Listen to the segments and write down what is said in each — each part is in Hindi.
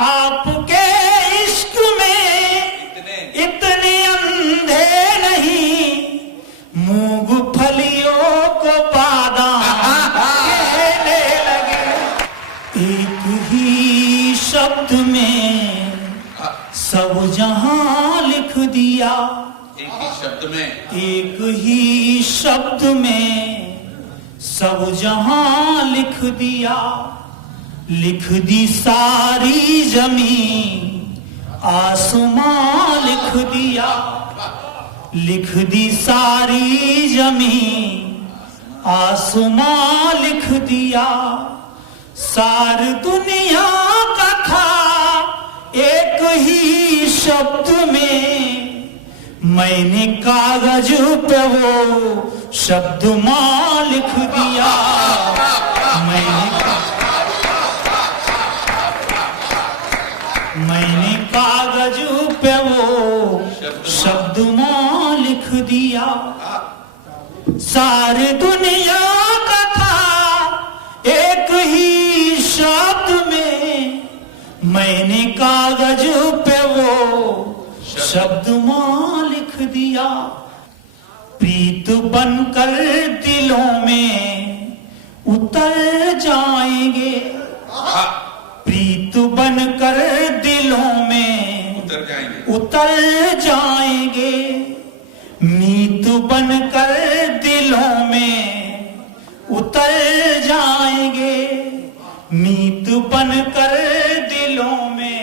आपके इश्क में इतने अंधे नहीं, मूंगफलियों को बादाम कहने लगे। एक ही शब्द में सब जहां लिख दिया, एक ही शब्द में, एक ही शब्द में सब जहां लिख दिया। लिख दी सारी जमीन आसमां लिख दिया, लिख दी सारी जमीन आसमां लिख दिया। सारी दुनिया का था एक ही शब्द में, मैंने कागज पे वो शब्द मां लिख दिया। मैंने कागज पे वो शब्द मां लिख दिया। सारी दुनिया का था एक ही शब्द में, मैंने कागज पे वो शब्द मां लिख दिया। प्रीत बनकर दिलों में उतर जाएंगे, प्रीत बनकर दिलों में उतर जाएंगे। मीत बनकर दिलों में उतर जाएंगे, मीत बनकर दिलों में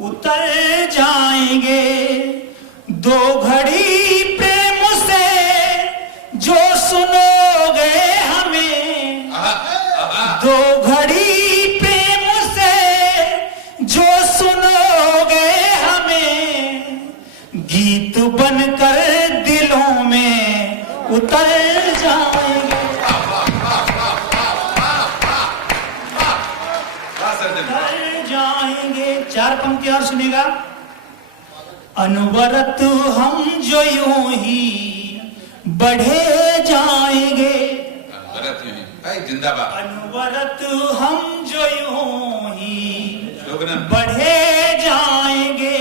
उतर जाएंगे। दो घड़ी प्रेम से जो सुनोगे हमें, दो घड़ी प्रेम से जो सुनोगे हमें, गीत बनकर दिलों में उतर जाएंगे। उतर जाएंगे। चार पंक्ति और सुनेगा। अनवरत हम जो यूं ही बढ़े जाएंगे, जिंदाबाद। अनवरत हम जो यूं ही बढ़े जाएंगे।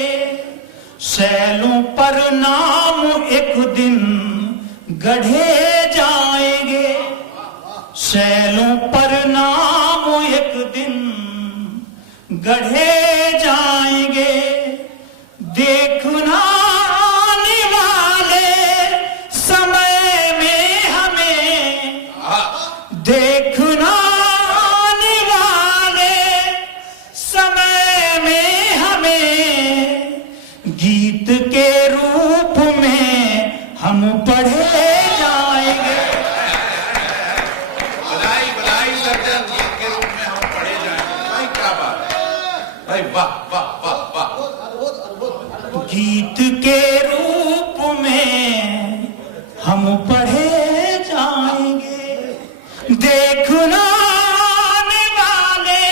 शैलों पर नाम एक दिन गढ़े जाएंगे, शैलों पर नाम एक दिन गढ़े जाएंगे। देखना आने वाले समय में हमें, देखना आने वाले समय में हमें, गीत के रूप में हम पढ़े जाएंगे। बधाई बधाई सर्जन, गीत के रूप में हम पढ़े जाएंगे। भाई क्या बात है भाई, वाह वाह वाह वाह। गीत के रूप में हम पढ़े जाएंगे। देखना आने वाले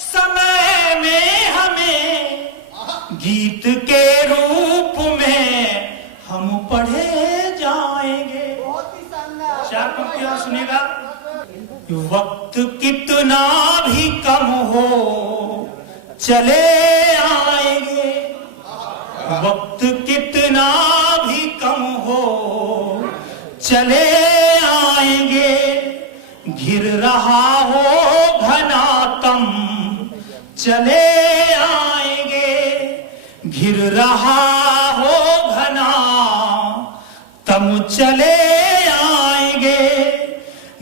समय में हमें, गीत के रूप में हम पढ़े जाएंगे। चार पंक्तियां सुनेगा। वक्त कितना भी कम हो चले आएंगे, वक्त कितना भी कम हो चले आएंगे। घिर रहा हो घनातम चले आएंगे, घिर रहा हो घना तम चले आएंगे।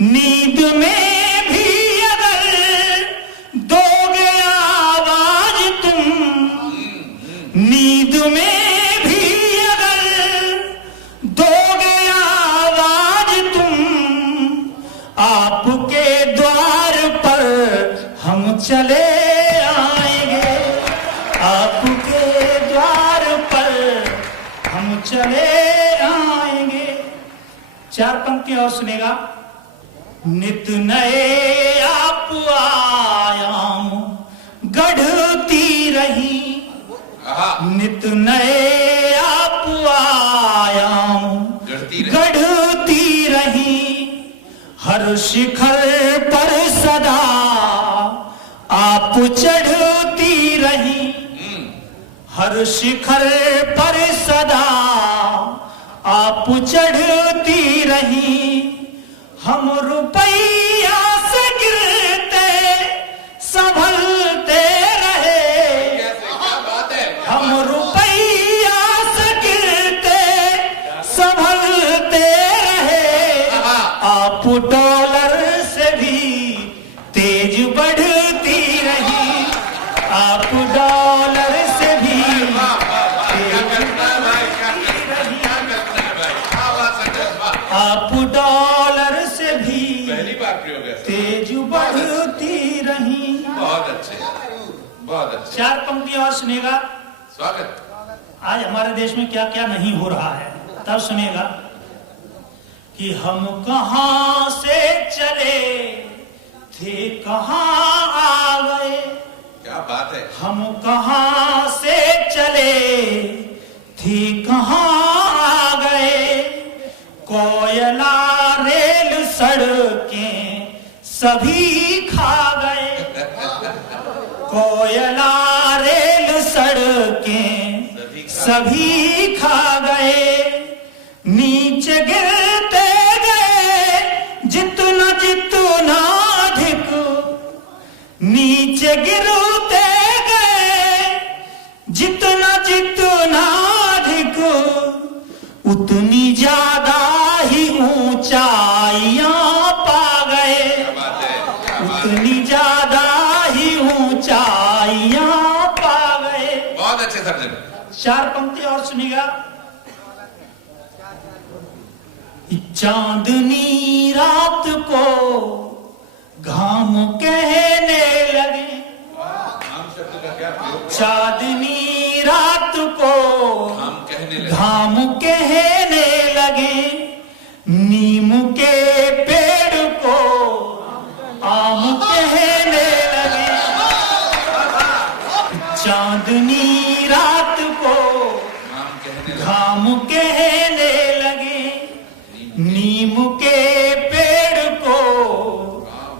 नींद में भी अगर दोगे आवाज तुम, नींद में भी अगर दोगे आवाज तुम, आपके द्वार पर हम चले आएंगे, आपके द्वार पर हम चले आएंगे। चार पंक्ति और सुनेगा। नित नए आप आयाम गढ़ती रही, नित नए आप आयाम गढ़ती रही। हर शिखर पर सदा आप चढ़ती हर शिखर पर सदा आप चढ़ती रही, हम रुपया से गिरते संभलते रहे। क्या बात है, हम रुपया से गिरते संभलते रहे, आप डॉलर से भी तेज बढ़ती रही, आप डॉलर से भी आप डॉलर से भी पहली बार प्रयोग है, तेज बढ़ती रही। बहुत अच्छे, बहुत अच्छे। 4 पंक्तियां और सुनेगा। स्वागत। आज हमारे देश में क्या क्या नहीं हो रहा है, तब सुनेगा कि हम कहां से चले थे कहां आ गए। क्या बात है, हम कहां से चले थे कहां आ गए, कोयला रेल सड़कें सभी खा गए, कोयला रेल सड़कें सभी खा गए, नीचे गिरते गए जितना जितना अधिक, नीचे गिरते गए जितना जितना अधिक, उतनी ज्यादा ही ऊंचाइयां पा गए, उतनी ज्यादा ही ऊंचाइयां पा गए। बहुत अच्छे सर्जन। 4 पंक्ति और सुनिएगा। चांदनी रात को घाम कहने लगे, घाम शब्द का क्या प्रयोग? चांदनी रात को घाम कहने लगे, घाम कहने लगे, नीम के पेड़ को आम कहने लगे, चांदनी रात को घाम कहने लगे, नीम के पेड़ को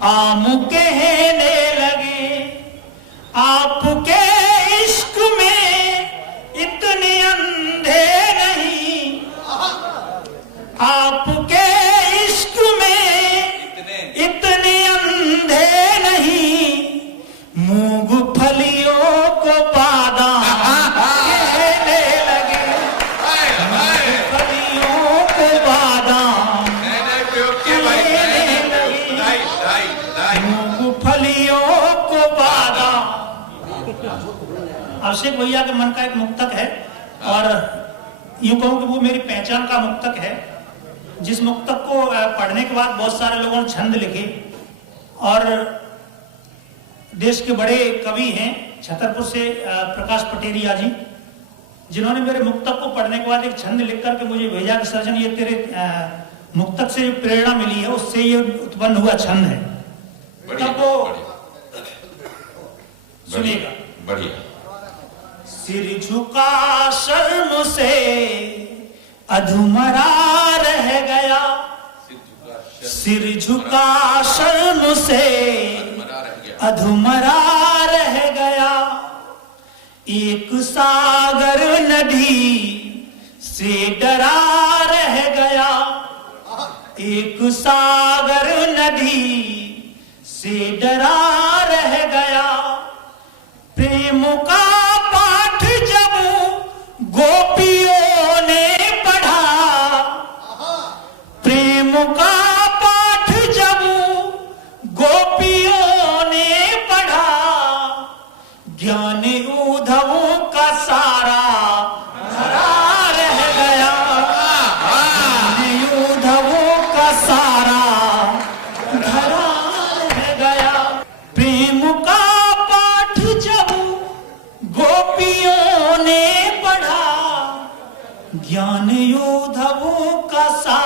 आम कहने लगे, आपके इश्क में इतने अंधे नहीं, आपके इश्क में इतने अंधे नहीं, मूंगफलियों को बादाम कहने लगे, मूंगफलियों को बादाम कहने लगे, मूंगफलियों को बादाम। अभिषेक भैया के मन का एक मुक्तक है, और यूं कहूं कि वो मेरी पहचान का मुक्तक है, जिस मुक्तक को पढ़ने के बाद बहुत सारे लोगों ने छंद लिखे, और देश के बड़े कवि हैं छतरपुर से प्रकाश पटेरिया जी, जिन्होंने मेरे मुक्तक को पढ़ने के बाद एक छंद लिख करके मुझे भेजा कि सर्जन ये तेरे मुक्तक से जो प्रेरणा मिली है उससे ये उत्पन्न हुआ छंद है। तब वो सुनिएगा। बढ़िया। सिर झुका शर्म से अधमरा रह गया, सिर झुका शर्म से अधमरा रह गया, एक सागर नदी से डरा रह गया, एक सागर नदी से डरा रह गया, प्रेम का पाठ जब गोपियों ने पढ़ा, प्रेम का पाठ जब गोपियों ने पढ़ा, ज्ञान उद्धव का सारा धरा रह गया, ज्ञान उद्धव का सारा धरा रह गया, प्रेम का पाठ जब गोपियों ने पढ़ा, ज्ञान उद्धव का सारा